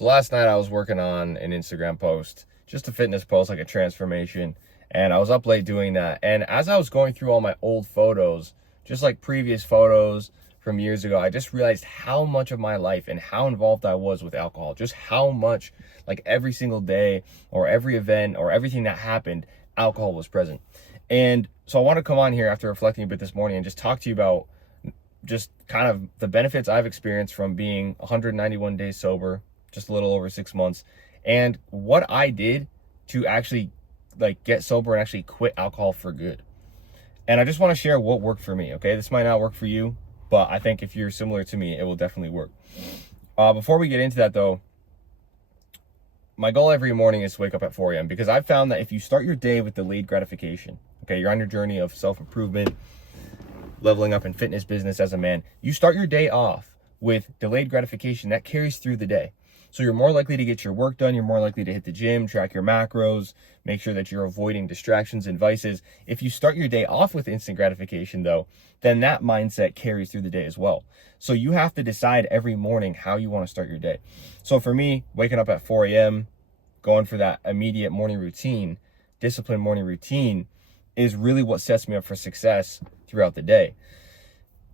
So last night I was working on an Instagram post, just a fitness post, like a transformation. And I was up late doing that. And as I was going through all my old photos, just like previous photos from years ago, I just realized how much of my life and how involved I was with alcohol. Just how much, like every single day or every event or everything that happened, alcohol was present. And so I want to come on here after reflecting a bit this morning and just talk to you about just kind of the benefits I've experienced from being 191 days sober, just a little over 6 months, and what I did to actually like get sober and actually quit alcohol for good. And I just want to share what worked for me. Okay, this might not work for you, but I think if you're similar to me, it will definitely work. Before we get into that though, my goal every morning is to wake up at 4 a.m. because I've found that if you start your day with delayed gratification, okay, you're on your journey of self-improvement, leveling up in fitness, business as a man, you start your day off with delayed gratification that carries through the day. So you're more likely to get your work done. You're more likely to hit the gym, track your macros, make sure that you're avoiding distractions and vices. If you start your day off with instant gratification though, then that mindset carries through the day as well. So you have to decide every morning how you want to start your day. So for me, waking up at 4 a.m., going for that immediate morning routine, disciplined morning routine, is really what sets me up for success throughout the day.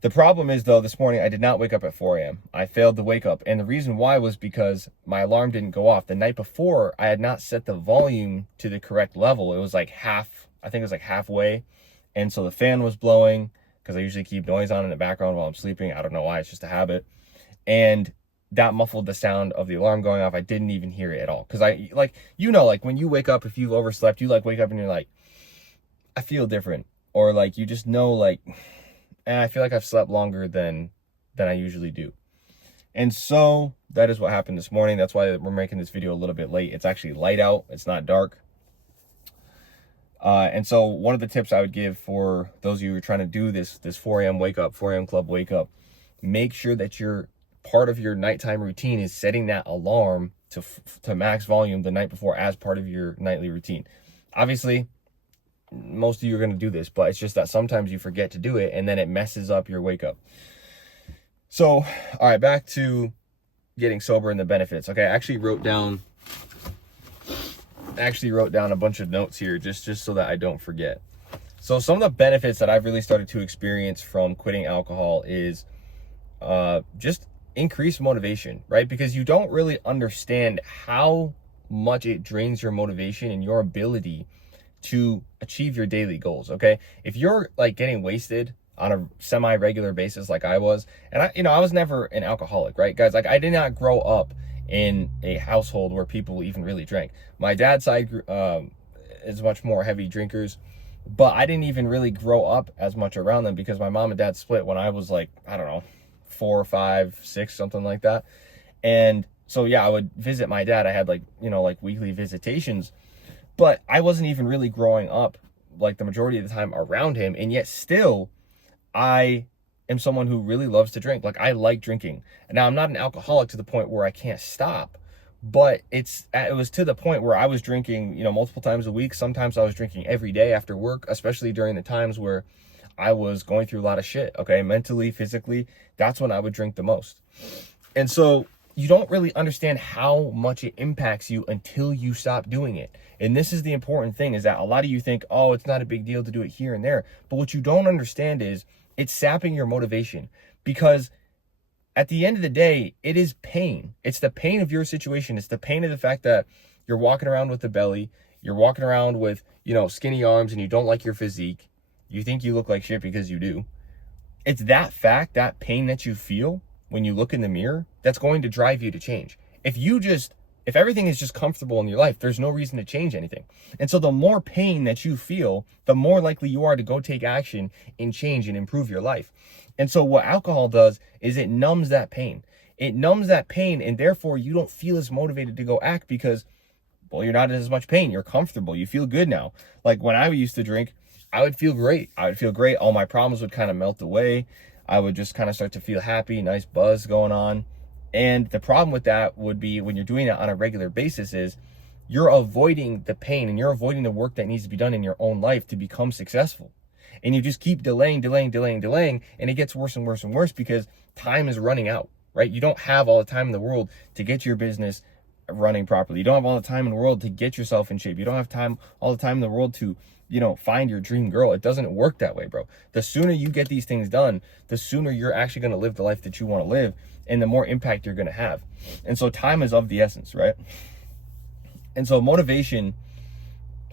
The problem is though, this morning I did not wake up at 4 a.m. I failed to wake up. And the reason why was because my alarm didn't go off. The night before, I had not set the volume to the correct level. It was like I think it was like halfway. And so the fan was blowing because I usually keep noise on in the background while I'm sleeping. I don't know why, it's just a habit. And that muffled the sound of the alarm going off. I didn't even hear it at all. Because like when you wake up, if you've overslept, you like wake up and you're like, I feel different. Or like, you just know like, and I feel like I've slept longer than I usually do. And so that is what happened this morning. That's why we're making this video a little bit late. It's actually light out. It's not dark. And so one of the tips I would give for those of you who are trying to do this 4 a.m. wake up, 4 a.m. club wake up, make sure that part of your nighttime routine is setting that alarm to max volume the night before as part of your nightly routine. Obviously, most of you are going to do this, but it's just that sometimes you forget to do it and then it messes up your wake up. So, all right, back to getting sober and the benefits. Okay, I actually wrote down a bunch of notes here just so that I don't forget. So some of the benefits that I've really started to experience from quitting alcohol is just increased motivation, right? Because you don't really understand how much it drains your motivation and your ability to achieve your daily goals. Okay, if you're like getting wasted on a semi-regular basis like I was, and I was never an alcoholic, right guys? Like I did not grow up in a household where people even really drank. My dad's side is much more heavy drinkers, but I didn't even really grow up as much around them because my mom and dad split when I was like, I don't know, 4, 5, 6, something like that. And so yeah, I would visit my dad. I had like weekly visitations, but I wasn't even really growing up like the majority of the time around him. And yet still, I am someone who really loves to drink. Like I like drinking. And now I'm not an alcoholic to the point where I can't stop, but it was to the point where I was drinking, multiple times a week. Sometimes I was drinking every day after work, especially during the times where I was going through a lot of shit. Okay, mentally, physically, that's when I would drink the most. And so you don't really understand how much it impacts you until you stop doing it. And this is the important thing, is that a lot of you think, oh, it's not a big deal to do it here and there. But what you don't understand is it's sapping your motivation, because at the end of the day, it is pain. It's the pain of your situation. It's the pain of the fact that you're walking around with a belly. You're walking around with, skinny arms, and you don't like your physique. You think you look like shit because you do. It's that fact, that pain that you feel when you look in the mirror, that's going to drive you to change. If everything is just comfortable in your life, there's no reason to change anything. And so the more pain that you feel, the more likely you are to go take action and change and improve your life. And so what alcohol does is it numbs that pain. It numbs that pain, and therefore you don't feel as motivated to go act because, well, you're not in as much pain. You're comfortable. You feel good now. Like when I used to drink, I would feel great. All my problems would kind of melt away. I would just kind of start to feel happy, nice buzz going on. And the problem with that would be when you're doing it on a regular basis is you're avoiding the pain and you're avoiding the work that needs to be done in your own life to become successful. And you just keep delaying, and it gets worse and worse and worse because time is running out, right? You don't have all the time in the world to get your business running properly. You don't have all the time in the world to get yourself in shape. You don't have all the time in the world to, find your dream girl. It doesn't work that way, bro. The sooner you get these things done, the sooner you're actually going to live the life that you want to live, and the more impact you're going to have. And so time is of the essence, right? And so motivation,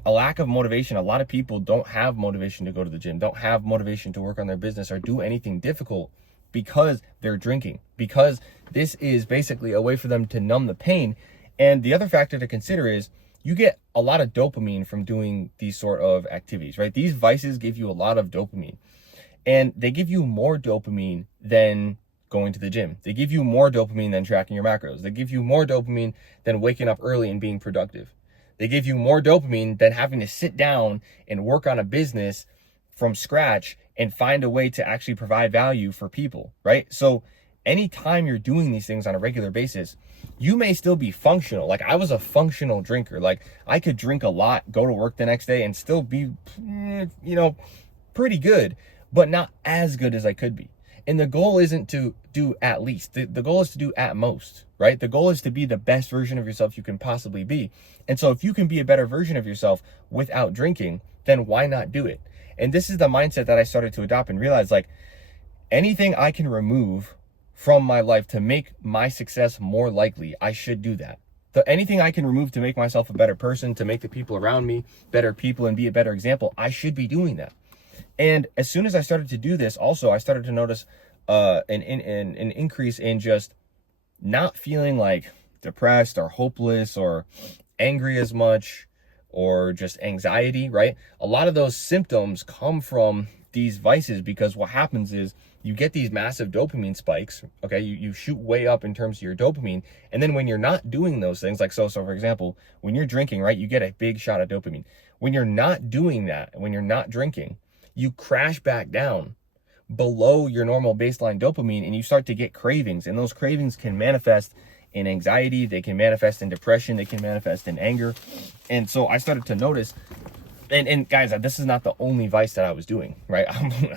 a lack of motivation, a lot of people don't have motivation to go to the gym, don't have motivation to work on their business or do anything difficult because they're drinking, because this is basically a way for them to numb the pain. And the other factor to consider is you get a lot of dopamine from doing these sort of activities, right? These vices give you a lot of dopamine, and they give you more dopamine than going to the gym. They give you more dopamine than tracking your macros. They give you more dopamine than waking up early and being productive. They give you more dopamine than having to sit down and work on a business from scratch and find a way to actually provide value for people, right? So anytime you're doing these things on a regular basis, you may still be functional. Like, I was a functional drinker. Like, I could drink a lot, go to work the next day and still be, pretty good, but not as good as I could be. And the goal isn't to do at least. The goal is to do at most, right? The goal is to be the best version of yourself you can possibly be. And so if you can be a better version of yourself without drinking, then why not do it? And this is the mindset that I started to adopt and realize, like, anything I can remove from my life to make my success more likely, I should do that. Anything I can remove to make myself a better person, to make the people around me better people and be a better example, I should be doing that. And as soon as I started to do this, also, I started to notice an increase in just not feeling like depressed or hopeless or angry as much, or just anxiety, right? A lot of those symptoms come from these vices, because what happens is you get these massive dopamine spikes, okay? You shoot way up in terms of your dopamine. And then when you're not doing those things, like so for example, when you're drinking, right, you get a big shot of dopamine. When you're not doing that, when you're not drinking, you crash back down below your normal baseline dopamine, and you start to get cravings. And those cravings can manifest in anxiety, they can manifest in depression, they can manifest in anger. And so I started to notice, and guys, this is not the only vice that I was doing, right?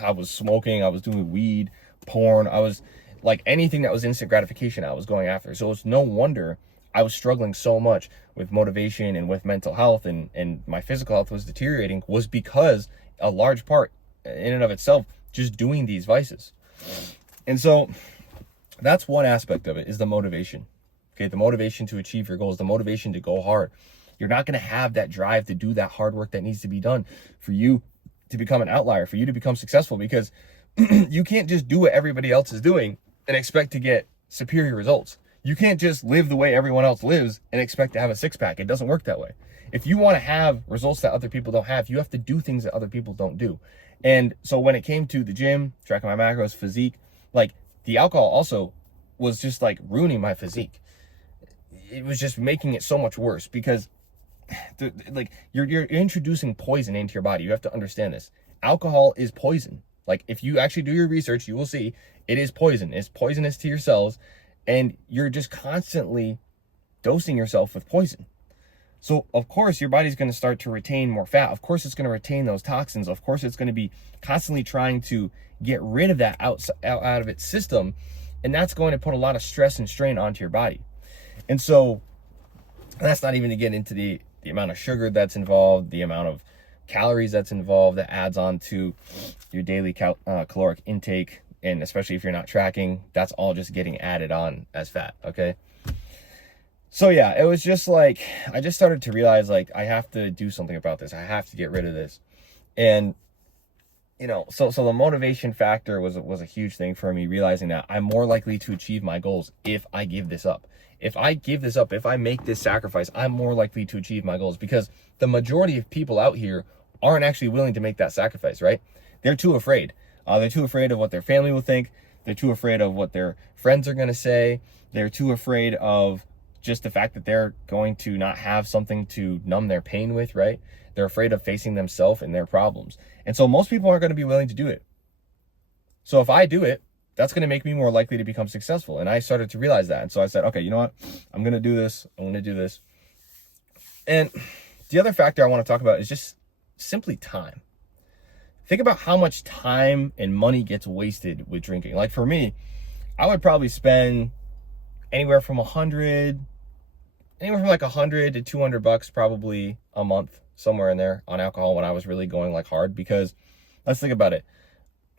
I was smoking, I was doing weed, porn, I was like, anything that was instant gratification, I was going after. So it's no wonder I was struggling so much with motivation and with mental health, and my physical health was deteriorating, was because a large part in and of itself, just doing these vices. And so that's one aspect of it, is the motivation. Okay, the motivation to achieve your goals, the motivation to go hard. You're not going to have that drive to do that hard work that needs to be done for you to become an outlier, for you to become successful, because you can't just do what everybody else is doing and expect to get superior results. You can't just live the way everyone else lives and expect to have a six-pack. It doesn't work that way. If you want to have results that other people don't have, you have to do things that other people don't do. And so when it came to the gym, tracking my macros, physique, like, the alcohol also was just like ruining my physique. It was just making it so much worse, because you're introducing poison into your body. You have to understand this. Alcohol is poison. Like, if you actually do your research, you will see it is poison. It's poisonous to your cells, and you're just constantly dosing yourself with poison. So of course your body's going to start to retain more fat. Of course it's going to retain those toxins. Of course it's going to be constantly trying to get rid of that out of its system, and that's going to put a lot of stress and strain onto your body. And so that's not even to get into the amount of sugar that's involved, the amount of calories that's involved, that adds on to your daily caloric intake. And especially if you're not tracking, that's all just getting added on as fat, okay? So yeah, it was just like, I just started to realize, like, I have to do something about this. I have to get rid of this. And, so the motivation factor was a huge thing for me, realizing that I'm more likely to achieve my goals if I give this up. If I give this up, if I make this sacrifice, I'm more likely to achieve my goals, because the majority of people out here aren't actually willing to make that sacrifice, right? They're too afraid. They're too afraid of what their family will think. They're too afraid of what their friends are going to say. They're too afraid of just the fact that they're going to not have something to numb their pain with, right? They're afraid of facing themselves and their problems. And so most people aren't going to be willing to do it. So if I do it, that's going to make me more likely to become successful. And I started to realize that. And so I said, okay, you know what? I'm going to do this. I'm going to do this. And the other factor I want to talk about is just simply time. Think about how much time and money gets wasted with drinking. Like, for me, I would probably spend anywhere from $100 anywhere from like 100 to 200 bucks probably a month, somewhere in there, on alcohol when I was really going like hard. Because let's think about it.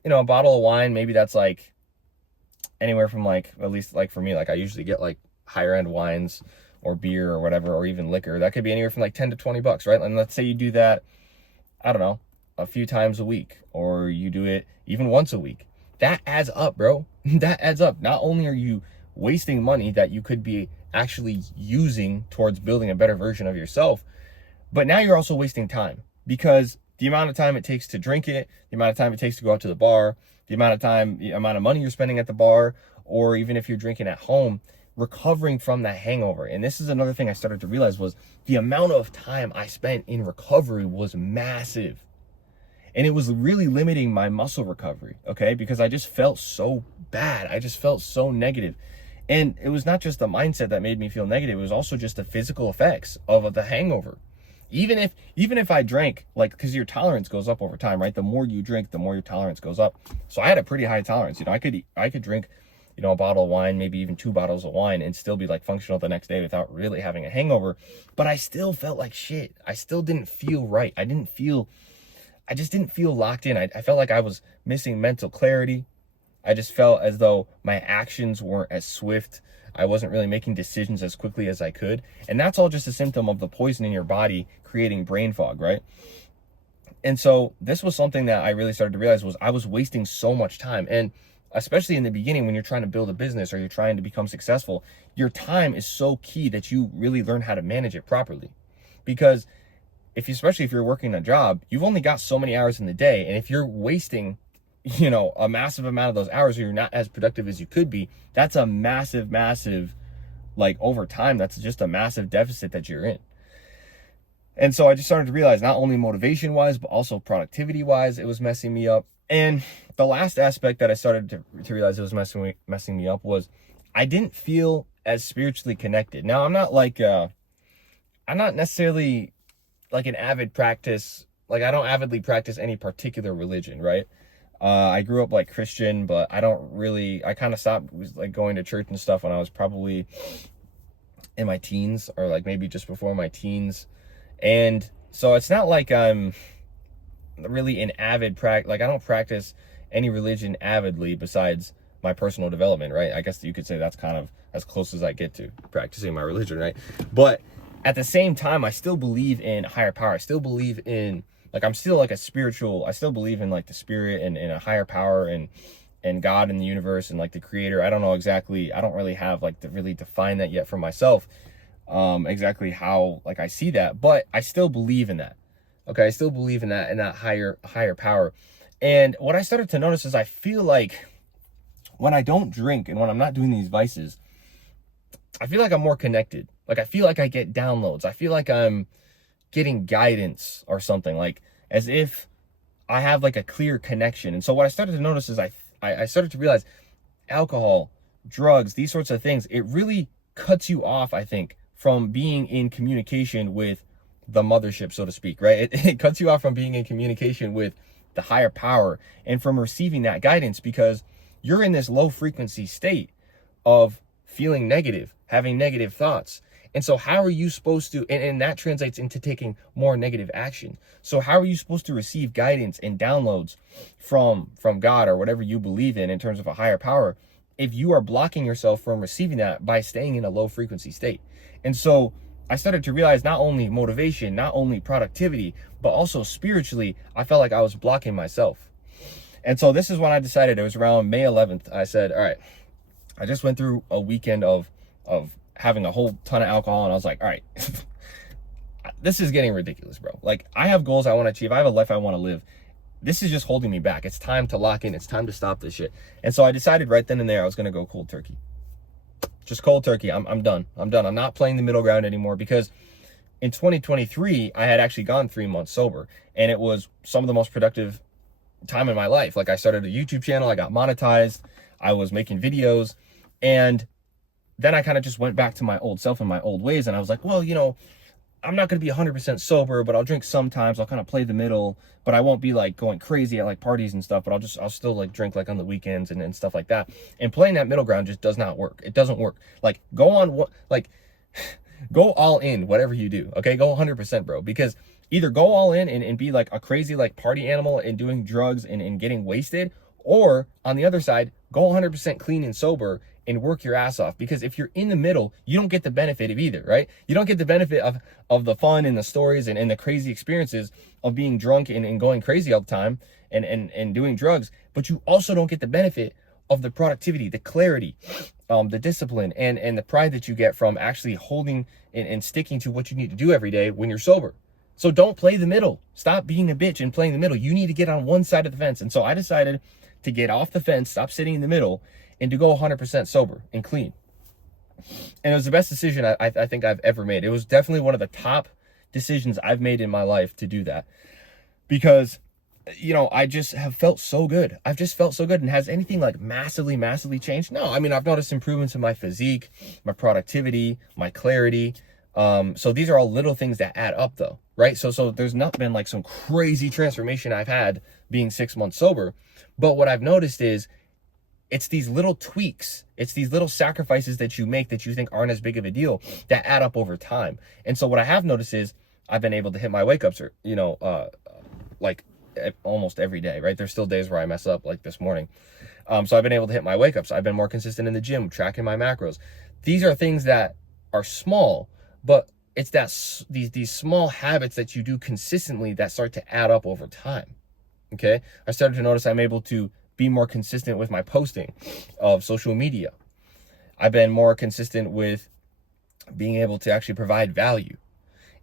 You know, a bottle of wine, maybe that's like anywhere from like, at least like for me, like I usually get like higher end wines or beer or whatever, or even liquor. That could be anywhere from like 10 to 20 bucks, right? And let's say you do that, I don't know, a few times a week, or you do it even once a week. That adds up, bro. That adds up. Not only are you wasting money that you could be actually using towards building a better version of yourself, but now you're also wasting time, because the amount of time it takes to drink it, the amount of time it takes to go out to the bar, the amount of time, the amount of money you're spending at the bar, or even if you're drinking at home, recovering from that hangover. And this is another thing I started to realize, was the amount of time I spent in recovery was massive. And it was really limiting my muscle recovery, okay? Because I just felt so bad. I just felt so negative. And it was not just the mindset that made me feel negative, it was also just the physical effects of the hangover. Even if I drank, like, because your tolerance goes up over time, right? The more you drink, the more your tolerance goes up. So I had a pretty high tolerance. You know, I could drink, you know, a bottle of wine, maybe even 2 bottles of wine, and still be like functional the next day without really having a hangover. But I still felt like shit. I still didn't feel right. I just didn't feel locked in. I felt like I was missing mental clarity. I just felt as though my actions weren't as swift. I wasn't really making decisions as quickly as I could. And that's all just a symptom of the poison in your body creating brain fog, right? And so this was something that I really started to realize, was I was wasting so much time. And especially in the beginning, when you're trying to build a business or you're trying to become successful, your time is so key that you really learn how to manage it properly. Because especially if you're working a job, you've only got so many hours in the day. And if you're wasting, you know, a massive amount of those hours, or you're not as productive as you could be, that's a massive, like, over time, that's just a massive deficit that you're in. And so I just started to realize, not only motivation wise, but also productivity wise, it was messing me up. And the last aspect that I started to realize it was messing me up was I didn't feel as spiritually connected. Now, I'm not necessarily like an avid practice, like I don't avidly practice any particular religion, right? I grew up like Christian, but I kind of stopped like going to church and stuff when I was probably in my teens, or like maybe just before my teens. And so it's not like I'm really an avid like I don't practice any religion avidly besides my personal development, right? I guess you could say that's kind of as close as I get to practicing my religion, right? But at the same time, I still believe in higher power. I still believe in, like, I'm still like I still believe in like the spirit and a higher power and God and the universe and like the creator. I don't know exactly, I don't really have like to really define that yet for myself, exactly how like I see that, but I still believe in that. Okay, I still believe in that higher power. And what I started to notice is I feel like when I don't drink and when I'm not doing these vices, I feel like I'm more connected. Like I feel like I get downloads. I feel like I'm getting guidance or something, like as if I have like a clear connection. And so what I started to notice is I started to realize alcohol, drugs, these sorts of things, it really cuts you off, I think, from being in communication with the mothership, so to speak, right? It cuts you off from being in communication with the higher power and from receiving that guidance, because you're in this low frequency state of feeling negative, having negative thoughts. And so how are you supposed to, and that translates into taking more negative action. So how are you supposed to receive guidance and downloads from God or whatever you believe in terms of a higher power, if you are blocking yourself from receiving that by staying in a low frequency state? And so I started to realize not only motivation, not only productivity, but also spiritually, I felt like I was blocking myself. And so this is when I decided, it was around May 11th, I said, all right, I just went through a weekend of having a whole ton of alcohol, and I was like, all right, this is getting ridiculous, bro. Like, I have goals I want to achieve. I have a life I want to live. This is just holding me back. It's time to lock in. It's time to stop this shit. And so I decided right then and there I was going to go cold turkey. Just cold turkey. I'm done. I'm not playing the middle ground anymore, because in 2023, I had actually gone 3 months sober, and it was some of the most productive time in my life. Like, I started a YouTube channel, I got monetized, I was making videos, and then I kind of just went back to my old self and my old ways. And I was like, well, you know, I'm not going to be 100% sober, but I'll drink sometimes. I'll kind of play the middle, but I won't be like going crazy at like parties and stuff, but I'll still like drink like on the weekends and stuff like that. And playing that middle ground just does not work. It doesn't work. Like, go on what, like, Go all in, whatever you do. Okay, go 100%, bro. Because either go all in and be like a crazy like party animal and doing drugs and getting wasted, or on the other side, go 100% clean and sober and work your ass off. Because if you're in the middle, you don't get the benefit of either, right? You don't get the benefit of the fun and the stories and the crazy experiences of being drunk and going crazy all the time and doing drugs, but you also don't get the benefit of the productivity, the clarity, the discipline, and the pride that you get from actually holding and sticking to what you need to do every day when you're sober. So don't play the middle. Stop being a bitch and playing the middle. You need to get on one side of the fence. And so I decided to get off the fence, stop sitting in the middle, and to go 100% sober and clean. And it was the best decision I think I've ever made. It was definitely one of the top decisions I've made in my life to do that. Because, you know, I just have felt so good. I've just felt so good. And has anything like massively changed? No, I mean, I've noticed improvements in my physique, my productivity, my clarity. So these are all little things that add up though, right? So there's not been like some crazy transformation I've had being 6 months sober. But what I've noticed is it's these little tweaks, it's these little sacrifices that you make that you think aren't as big of a deal that add up over time. And so what I have noticed is I've been able to hit my wake ups, or, you know, like almost every day, right? There's still days where I mess up, like this morning. So I've been able to hit my wake ups. I've been more consistent in the gym, tracking my macros. These are things that are small, but it's that these small habits that you do consistently that start to add up over time. Okay. I started to notice I'm able to be more consistent with my posting of social media. I've been more consistent with being able to actually provide value.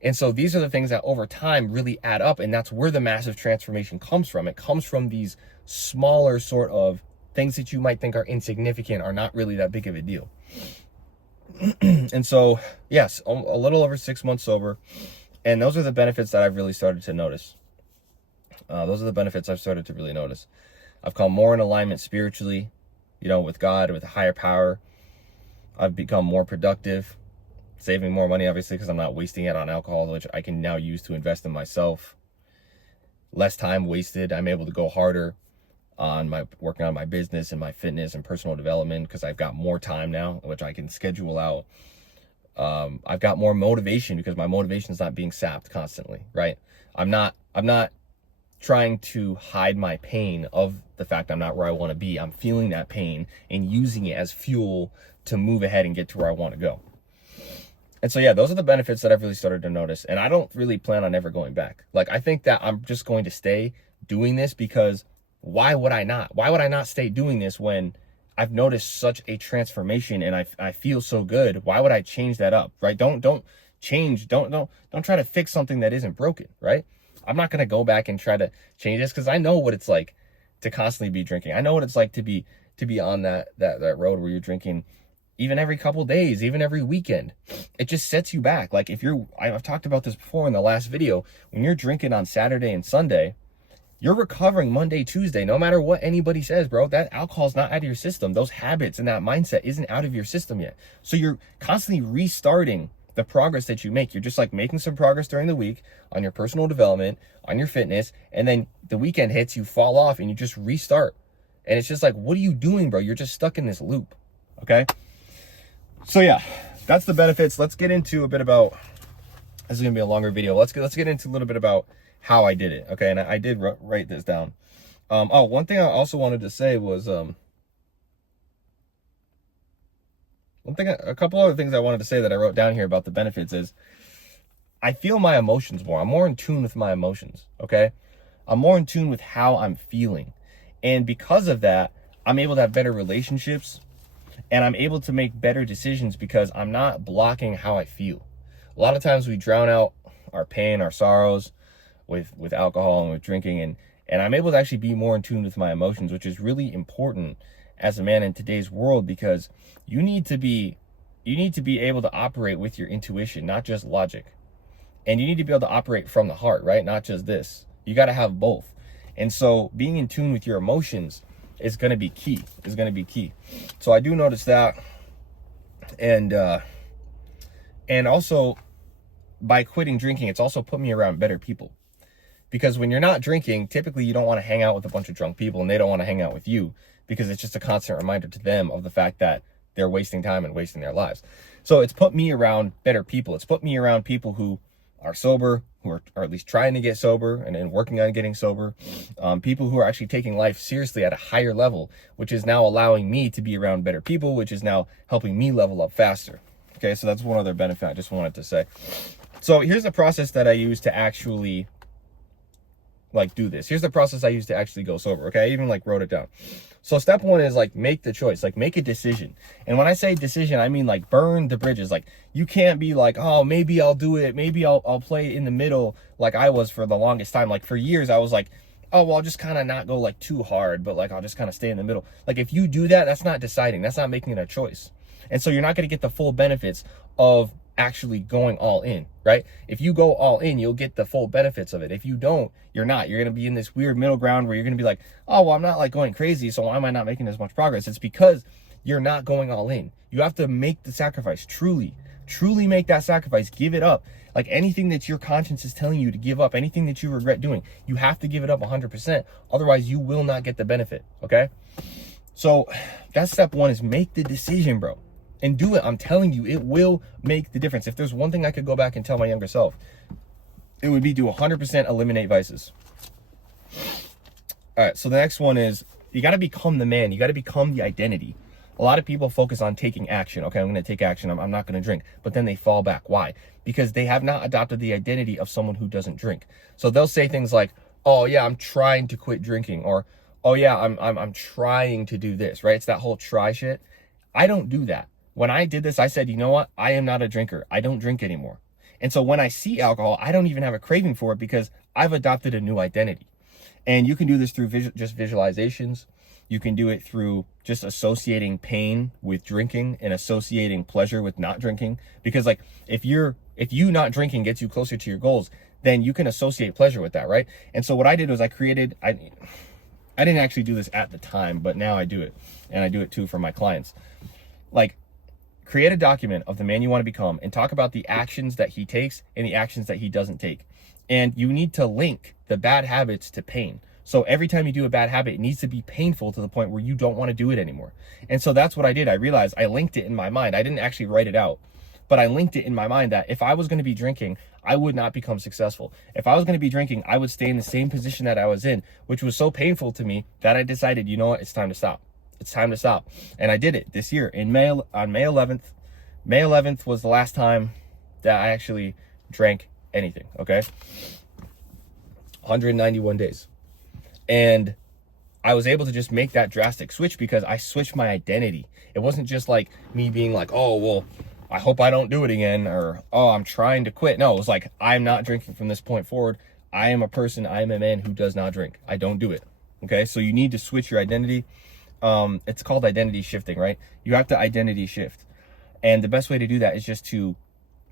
And so these are the things that over time really add up. And that's where the massive transformation comes from. It comes from these smaller sort of things that you might think are insignificant, are not really that big of a deal. And so, yes, a little over 6 months sober. And those are the benefits that I've really started to notice. Those are the benefits I've started to really notice. I've come more in alignment spiritually, you know, with God, with a higher power. I've become more productive, saving more money, obviously, because I'm not wasting it on alcohol, which I can now use to invest in myself. Less time wasted. I'm able to go harder on working on my business and my fitness and personal development because I've got more time now, which I can schedule out. I've got more motivation because my motivation is not being sapped constantly, right? I'm not trying to hide my pain of the fact I'm not where I want to be. I'm feeling that pain and using it as fuel to move ahead and get to where I want to go. And so, yeah, those are the benefits that I've really started to notice. And I don't really plan on ever going back. Like, I think that I'm just going to stay doing this because why would I not? Why would I not stay doing this when I've noticed such a transformation and I feel so good? Why would I change that up, right? Don't change. Don't try to fix something that isn't broken, right? I'm not going to go back and try to change this because I know what it's like to constantly be drinking. I know what it's like to be on that road where you're drinking even every couple days, even every weekend. It just sets you back. Like I've talked about this before in the last video, when you're drinking on Saturday and Sunday, you're recovering Monday, Tuesday, no matter what anybody says, bro. That alcohol's not out of your system. Those habits and that mindset isn't out of your system yet. So you're constantly restarting the progress that you make. You're just like making some progress during the week on your personal development, on your fitness, and then the weekend hits, you fall off and you just restart. And it's just like, what are you doing, bro? You're just stuck in this loop. Okay. So yeah, that's the benefits. Let's get into a bit about, this is going to be a longer video. Let's get into a little bit about how I did it. Okay. And I did write this down. One thing I also wanted to say was, a couple other things I wanted to say that I wrote down here about the benefits is I feel my emotions more. I'm more in tune with my emotions, okay? I'm more in tune with how I'm feeling. And because of that, I'm able to have better relationships and I'm able to make better decisions because I'm not blocking how I feel. A lot of times we drown out our pain, our sorrows with alcohol and with drinking, and I'm able to actually be more in tune with my emotions, which is really important as a man in today's world, because you need to be able to operate with your intuition, not just logic. And you need to be able to operate from the heart, right? Not just this. You got to have both. And so being in tune with your emotions is going to be key. So I do notice that. And also by quitting drinking, it's also put me around better people. Because when you're not drinking, typically you don't want to hang out with a bunch of drunk people and they don't want to hang out with you, because it's just a constant reminder to them of the fact that they're wasting time and wasting their lives. So it's put me around better people. It's put me around people who are sober, who are at least trying to get sober and working on getting sober. People who are actually taking life seriously at a higher level, which is now allowing me to be around better people, which is now helping me level up faster. Okay, so that's one other benefit I just wanted to say. So here's the process that I use to actually like do this. Here's the process I use to actually go sober. Okay, I even like wrote it down. So step one is like make the choice, like make a decision. And when I say decision, I mean like burn the bridges. Like you can't be like, oh, maybe I'll do it. Maybe I'll play it in the middle like I was for the longest time. Like for years, I was like, oh, well, I'll just kind of not go like too hard, but like I'll just kind of stay in the middle. Like if you do that, that's not deciding. That's not making a choice. And so you're not going to get the full benefits of actually going all in, right? If you go all in, you'll get the full benefits of it. If you don't, you're not. You're going to be in this weird middle ground where you're going to be like, oh, well, I'm not like going crazy, so why am I not making as much progress? It's because you're not going all in. You have to make the sacrifice, truly make that sacrifice, give it up. Like anything that your conscience is telling you to give up, anything that you regret doing, you have to give it up 100%. Otherwise, you will not get the benefit, okay? So that's step one, is make the decision, bro. And do it. I'm telling you, it will make the difference. If there's one thing I could go back and tell my younger self, it would be to 100% eliminate vices. All right, so the next one is you got to become the man. You got to become the identity. A lot of people focus on taking action. Okay, I'm going to take action. I'm not going to drink. But then they fall back. Why? Because they have not adopted the identity of someone who doesn't drink. So they'll say things like, oh, yeah, I'm trying to quit drinking. Or, oh, yeah, I'm trying to do this, right? It's that whole try shit. I don't do that. When I did this, I said, you know what? I am not a drinker. I don't drink anymore. And so when I see alcohol, I don't even have a craving for it because I've adopted a new identity. And you can do this through just visualizations. You can do it through just associating pain with drinking and associating pleasure with not drinking. Because like if you not drinking gets you closer to your goals, then you can associate pleasure with that, right? And so what I did was I didn't actually do this at the time, but now I do it. And I do it too for my clients. Like, create a document of the man you want to become and talk about the actions that he takes and the actions that he doesn't take. And you need to link the bad habits to pain. So every time you do a bad habit, it needs to be painful to the point where you don't want to do it anymore. And so that's what I did. I realized I linked it in my mind. I didn't actually write it out, but I linked it in my mind that if I was going to be drinking, I would not become successful. If I was going to be drinking, I would stay in the same position that I was in, which was so painful to me that I decided, you know what, it's time to stop. It's time to stop. And I did it this year on May 11th. May 11th was the last time that I actually drank anything, okay? 191 days. And I was able to just make that drastic switch because I switched my identity. It wasn't just like me being like, oh, well, I hope I don't do it again, or, oh, I'm trying to quit. No, it was like, I'm not drinking from this point forward. I am a man who does not drink. I don't do it, okay? So you need to switch your identity. It's called identity shifting, right? You have to identity shift. And the best way to do that is just to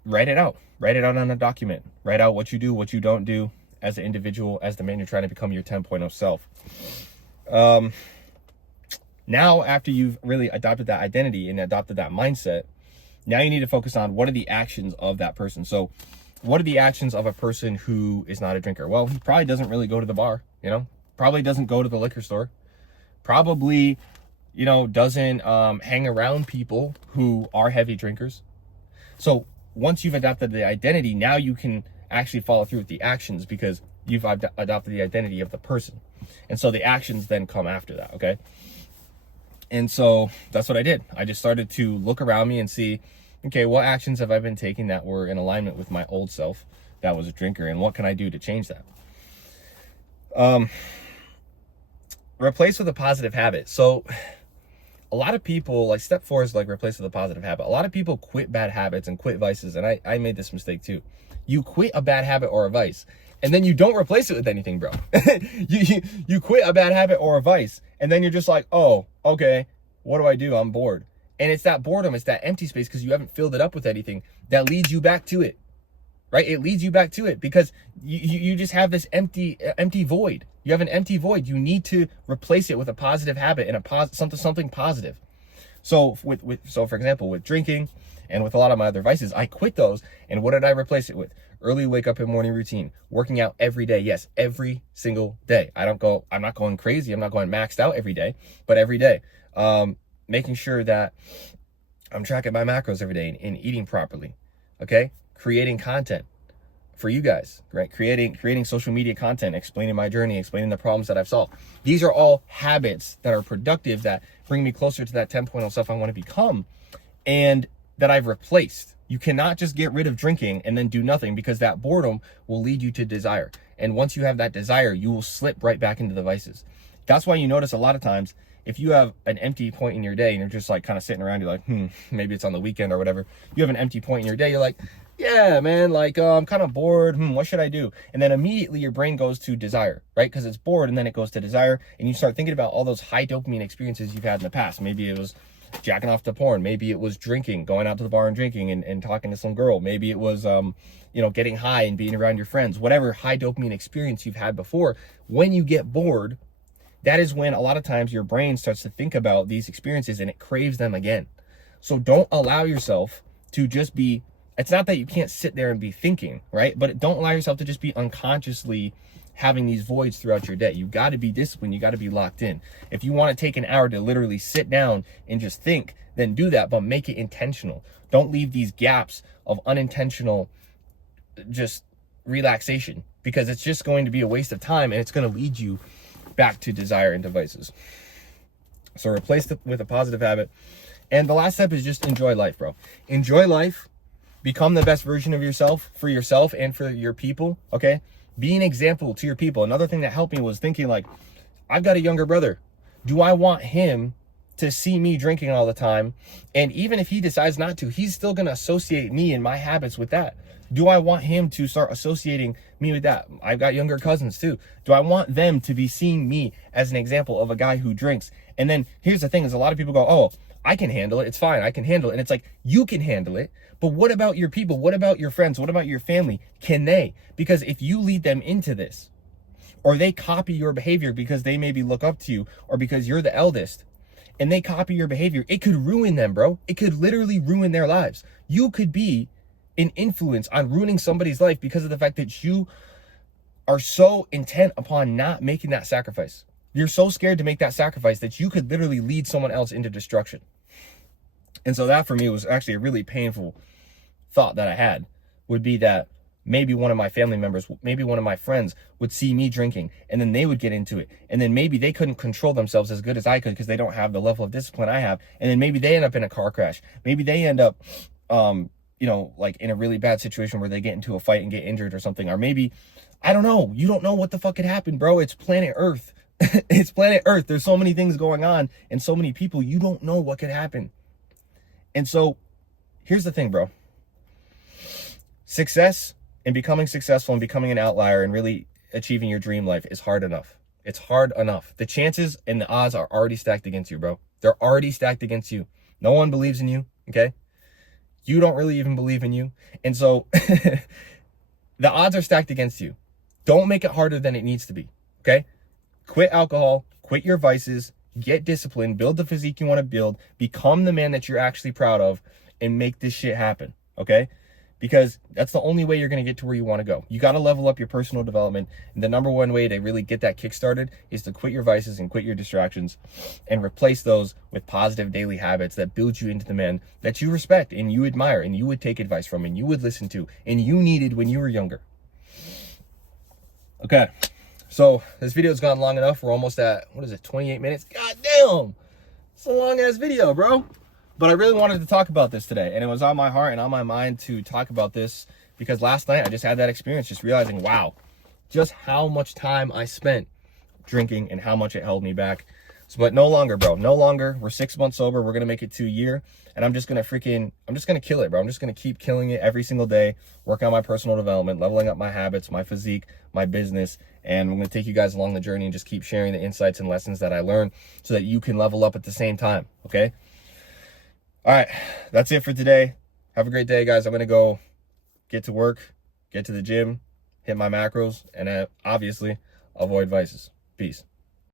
write it out on a document, write out what you do, what you don't do as an individual, as the man you're trying to become, your 10.0 self. Now, after you've really adopted that identity and adopted that mindset, now you need to focus on what are the actions of that person. So what are the actions of a person who is not a drinker? Well, he probably doesn't really go to the bar, probably doesn't go to the liquor store, probably, doesn't hang around people who are heavy drinkers. So once you've adopted the identity, now you can actually follow through with the actions because you've adopted the identity of the person. And so the actions then come after that, okay? And so that's what I did. I just started to look around me and see, okay, what actions have I been taking that were in alignment with my old self that was a drinker, and what can I do to change that? Replace with a positive habit. So a lot of people, like step 4 is like replace with a positive habit. A lot of people quit bad habits and quit vices, and I made this mistake too. You quit a bad habit or a vice, and then you don't replace it with anything, bro. you quit a bad habit or a vice, and then you're just like, oh, okay, what do I do? I'm bored. And it's that boredom, it's that empty space because you haven't filled it up with anything that leads you back to it, right? It leads you back to it because you just have this empty void. You have an empty void. You need to replace it with a positive habit and something positive. So so for example, with drinking and with a lot of my other vices, I quit those. And what did I replace it with? Early wake up and morning routine, working out every day. Yes, every single day. I'm not going crazy. I'm not going maxed out every day, but every day. Making sure that I'm tracking my macros every day and eating properly. Okay. Creating content for you guys, right? Creating social media content, explaining my journey, explaining the problems that I've solved. These are all habits that are productive, that bring me closer to that 10.0 self I want to become, and that I've replaced. You cannot just get rid of drinking and then do nothing, because that boredom will lead you to desire. And once you have that desire, you will slip right back into the vices. That's why you notice a lot of times, if you have an empty point in your day and you're just like kind of sitting around, you're like, maybe it's on the weekend or whatever. You have an empty point in your day. You're like, yeah, man, like, I'm kind of bored. What should I do? And then immediately your brain goes to desire, right? Because it's bored, and then it goes to desire. And you start thinking about all those high dopamine experiences you've had in the past. Maybe it was jacking off to porn. Maybe it was drinking, going out to the bar and drinking and talking to some girl. Maybe it was, getting high and being around your friends. Whatever high dopamine experience you've had before. When you get bored, that is when a lot of times your brain starts to think about these experiences and it craves them again. So don't allow yourself to just be, it's not that you can't sit there and be thinking, right? But don't allow yourself to just be unconsciously having these voids throughout your day. You got to be disciplined. You got to be locked in. If you want to take an hour to literally sit down and just think, then do that, but make it intentional. Don't leave these gaps of unintentional just relaxation, because it's just going to be a waste of time, and it's going to lead you back to desire and devices. So replace it with a positive habit. And the last step is just enjoy life, bro. Enjoy life. Become the best version of yourself for yourself and for your people, okay? Be an example to your people. Another thing that helped me was thinking, like, I've got a younger brother. Do I want him to see me drinking all the time? And even if he decides not to, he's still going to associate me and my habits with that. Do I want him to start associating me with that? I've got younger cousins too. Do I want them to be seeing me as an example of a guy who drinks? And then here's the thing, is a lot of people go, oh, I can handle it. It's fine. I can handle it. And it's like, you can handle it. But what about your people? What about your friends? What about your family? Can they? Because if you lead them into this, or they copy your behavior because they maybe look up to you, or because you're the eldest, and they copy your behavior, it could ruin them, bro. It could literally ruin their lives. You could be an influence on ruining somebody's life because of the fact that you are so intent upon not making that sacrifice. You're so scared to make that sacrifice that you could literally lead someone else into destruction. And so that for me was actually a really painful thought that I had, would be that maybe one of my family members, maybe one of my friends would see me drinking, and then they would get into it. And then maybe they couldn't control themselves as good as I could because they don't have the level of discipline I have. And then maybe they end up in a car crash. Maybe they end up, like in a really bad situation where they get into a fight and get injured or something. Or maybe, I don't know. You don't know what the fuck could happen, bro. It's planet Earth. It's planet Earth. There's so many things going on and so many people. You don't know what could happen. And so here's the thing, bro. Success and becoming successful and becoming an outlier and really achieving your dream life is hard enough. It's hard enough. The chances and the odds are already stacked against you, bro. They're already stacked against you. No one believes in you, okay? You don't really even believe in you. And so the odds are stacked against you. Don't make it harder than it needs to be, okay? Quit alcohol, quit your vices, get disciplined, build the physique you want to build, become the man that you're actually proud of, and make this shit happen, okay? Because that's the only way you're going to get to where you want to go. You got to level up your personal development. And the number one way to really get that kick started is to quit your vices and quit your distractions and replace those with positive daily habits that build you into the man that you respect and you admire and you would take advice from and you would listen to and you needed when you were younger. Okay. So this video's gone long enough. We're almost at, 28 minutes? God damn. It's a long ass video, bro. But I really wanted to talk about this today, and it was on my heart and on my mind to talk about this because last night I just had that experience, just realizing, wow, just how much time I spent drinking and how much it held me back. So, but no longer, bro, no longer. We're 6 months sober. We're going to make it to a year, and I'm just going to kill it, bro. I'm just going to keep killing it every single day, work on my personal development, leveling up my habits, my physique, my business, and I'm going to take you guys along the journey and just keep sharing the insights and lessons that I learned so that you can level up at the same time, okay? All right, that's it for today. Have a great day, guys. I'm going to go get to work, get to the gym, hit my macros, and obviously avoid vices. Peace.